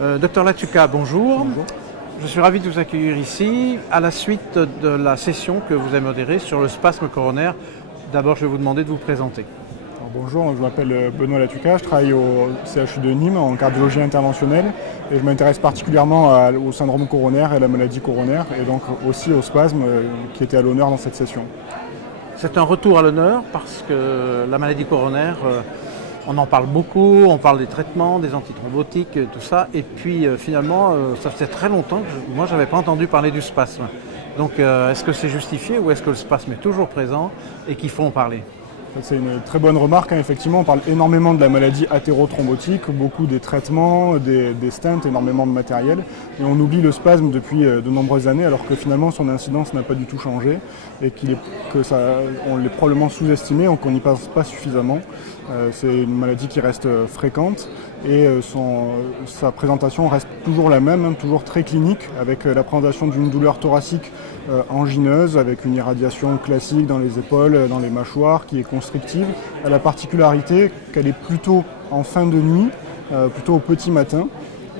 Docteur Latuca, bonjour. Bonjour. Je suis ravi de vous accueillir ici à la suite de la session que vous avez modérée sur le spasme coronaire. D'abord, je vais vous demander de vous présenter. Alors, bonjour, je m'appelle Benoît Latuca, je travaille au CHU de Nîmes en cardiologie interventionnelle et je m'intéresse particulièrement au syndrome coronaire et à la maladie coronaire et donc aussi au spasme qui était à l'honneur dans cette session. C'est un retour à l'honneur parce que la maladie coronaire, on en parle beaucoup, on parle des traitements, des antithrombotiques, tout ça, et puis finalement, ça faisait très longtemps que moi, je n'avais pas entendu parler du spasme. Donc, est-ce que c'est justifié ou est-ce que le spasme est toujours présent et qu'il faut en parler ? C'est une très bonne remarque, effectivement, on parle énormément de la maladie athérothrombotique, beaucoup des traitements, des stents, énormément de matériel, et on oublie le spasme depuis de nombreuses années, alors que finalement son incidence n'a pas du tout changé, et on l'est probablement sous-estimé, donc on n'y pense pas suffisamment. C'est une maladie qui reste fréquente, et sa présentation reste toujours la même, toujours très clinique, avec la présentation d'une douleur thoracique angineuse, avec une irradiation classique dans les épaules, dans les mâchoires, qui est constrictive. Elle a la particularité qu'elle est plutôt en fin de nuit, plutôt au petit matin,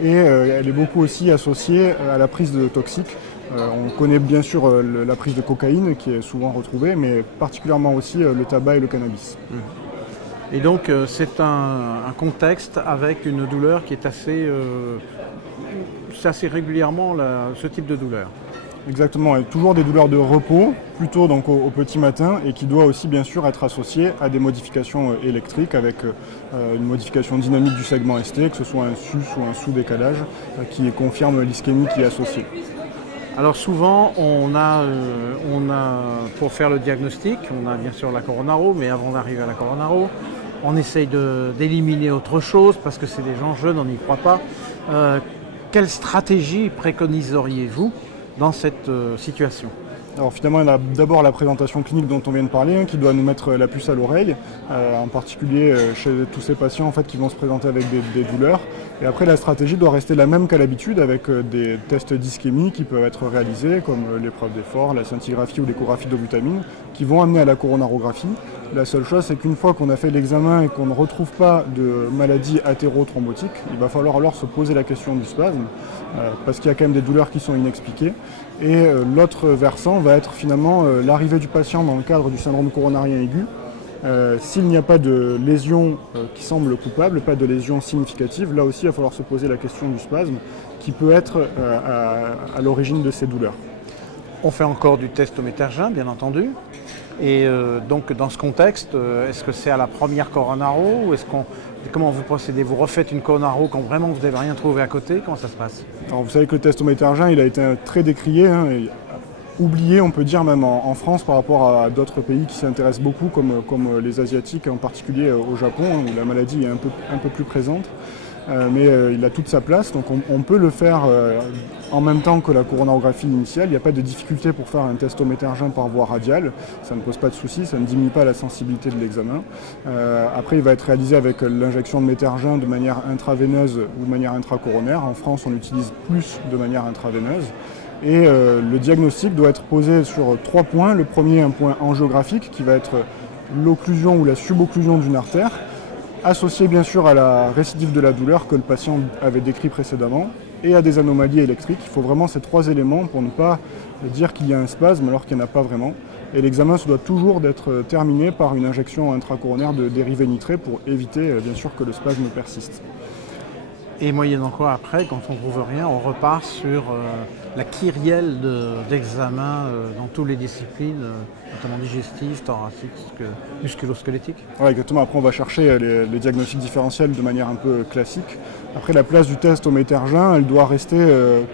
et elle est beaucoup aussi associée à la prise de toxiques. On connaît bien sûr la prise de cocaïne, qui est souvent retrouvée, mais particulièrement aussi le tabac et le cannabis. Et donc, c'est un contexte avec une douleur qui est c'est assez régulièrement ce type de douleur. Exactement, et toujours des douleurs de repos, plutôt donc au petit matin, et qui doit aussi bien sûr être associée à des modifications électriques avec une modification dynamique du segment ST, que ce soit un sus ou un sous-décalage, qui confirme l'ischémie qui est associée. Alors souvent, on a, pour faire le diagnostic, on a bien sûr la coronaro, mais avant d'arriver à la coronaro, on essaye d'éliminer autre chose parce que c'est des gens jeunes, on n'y croit pas. Quelle stratégie préconiseriez-vous dans cette situation ? Alors finalement, il y a d'abord la présentation clinique dont on vient de parler, qui doit nous mettre la puce à l'oreille, en particulier chez tous ces patients qui vont se présenter avec des douleurs. Et après, la stratégie doit rester la même qu'à l'habitude, avec des tests d'ischémie qui peuvent être réalisés, comme l'épreuve d'effort, la scintigraphie ou l'échographie d'obutamine, qui vont amener à la coronarographie. La seule chose, c'est qu'une fois qu'on a fait l'examen et qu'on ne retrouve pas de maladie athérothrombotique, il va falloir alors se poser la question du spasme, parce qu'il y a quand même des douleurs qui sont inexpliquées. Et l'autre versant va être finalement l'arrivée du patient dans le cadre du syndrome coronarien aigu. S'il n'y a pas de lésion qui semble coupable, pas de lésion significative, là aussi il va falloir se poser la question du spasme qui peut être à l'origine de ces douleurs. On fait encore du test au métergin, bien entendu. Et donc dans ce contexte, est-ce que c'est à la première coronaro ou comment vous procédez ? Vous refaites une coronaro quand vraiment vous n'avez rien trouvé à côté ? Comment ça se passe ? Alors vous savez que le test au métergin, il a été très décrié, et oublié, on peut dire, même en France par rapport à d'autres pays qui s'intéressent beaucoup, comme les Asiatiques, en particulier au Japon, où la maladie est un peu plus présente. Mais il a toute sa place, donc on peut le faire en même temps que la coronarographie initiale. Il n'y a pas de difficulté pour faire un test au métergin par voie radiale, ça ne pose pas de souci, ça ne diminue pas la sensibilité de l'examen. Après, il va être réalisé avec l'injection de métergin de manière intraveineuse ou de manière intracoronaire. En France, on l'utilise plus de manière intraveineuse. Et le diagnostic doit être posé sur 3 points. Le premier, un point angiographique, qui va être l'occlusion ou la subocclusion d'une artère, associé bien sûr à la récidive de la douleur que le patient avait décrit précédemment et à des anomalies électriques. Il faut vraiment ces 3 éléments pour ne pas dire qu'il y a un spasme alors qu'il n'y en a pas vraiment. Et l'examen se doit toujours d'être terminé par une injection intracoronaire de dérivés nitrés pour éviter bien sûr que le spasme persiste. Et moyennant quoi, après, quand on ne trouve rien, on repart sur la kyrielle d'examens dans toutes les disciplines, notamment digestives, thoraciques, musculo-squelettiques. Oui, exactement. Après, on va chercher les diagnostics différentiels de manière un peu classique. Après, la place du test au métergin, elle doit rester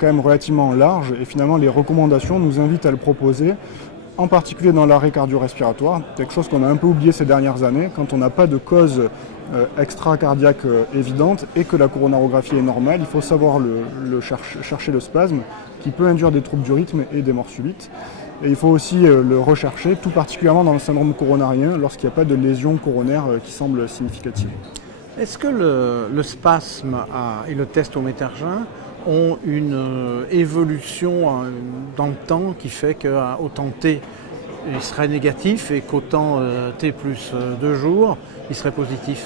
quand même relativement large. Et finalement, les recommandations nous invitent à le proposer, en particulier dans l'arrêt cardio-respiratoire, quelque chose qu'on a un peu oublié ces dernières années, quand on n'a pas de cause extracardiaque évidente et que la coronarographie est normale, il faut savoir chercher le spasme qui peut induire des troubles du rythme et des morts subites. Et il faut aussi le rechercher, tout particulièrement dans le syndrome coronarien, lorsqu'il n'y a pas de lésion coronaire qui semble significative. Est-ce que le spasme et le test au métergin ont une évolution dans le temps qui fait qu'autant T il serait négatif et qu'autant T plus 2 jours, il serait positif?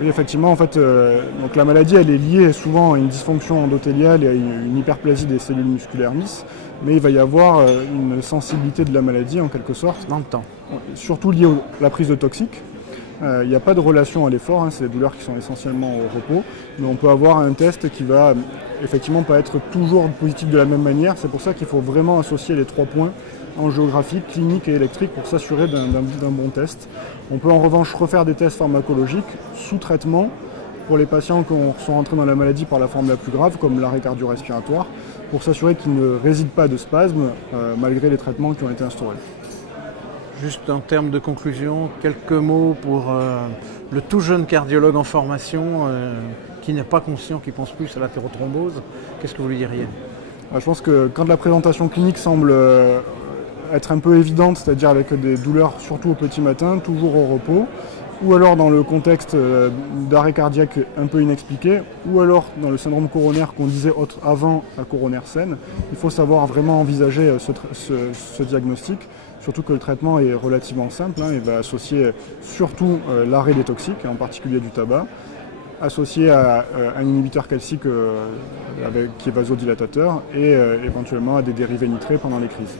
Oui, effectivement, en fait, donc la maladie, elle est liée souvent à une dysfonction endothéliale et à une hyperplasie des cellules musculaires lisses, mais il va y avoir une sensibilité de la maladie en quelque sorte, Dans le temps. surtout liée à la prise de toxiques. Il n'y a pas de relation à l'effort, hein, c'est des douleurs qui sont essentiellement au repos, mais on peut avoir un test qui va effectivement pas être toujours positif de la même manière. C'est pour ça qu'il faut vraiment associer les 3 points, angiographique, clinique et électrique, pour s'assurer d'un bon test. On peut en revanche refaire des tests pharmacologiques sous traitement pour les patients qui sont rentrés dans la maladie par la forme la plus grave, comme l'arrêt cardio-respiratoire, pour s'assurer qu'ils ne résident pas de spasmes malgré les traitements qui ont été instaurés. Juste en termes de conclusion, quelques mots pour le tout jeune cardiologue en formation qui n'est pas conscient, qui pense plus à l'athérothrombose. Qu'est-ce que vous lui diriez ? Je pense que quand la présentation clinique semble être un peu évidente, c'est-à-dire avec des douleurs surtout au petit matin, toujours au repos, ou alors dans le contexte d'arrêt cardiaque un peu inexpliqué, ou alors dans le syndrome coronaire qu'on disait avant la coronaire saine, il faut savoir vraiment envisager ce diagnostic, surtout que le traitement est relativement simple, hein, il va associer surtout l'arrêt des toxiques, en particulier du tabac, associé à un inhibiteur calcique qui est vasodilatateur et éventuellement à des dérivés nitrés pendant les crises.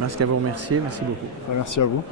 Merci à vous remercier, merci beaucoup. Merci à vous.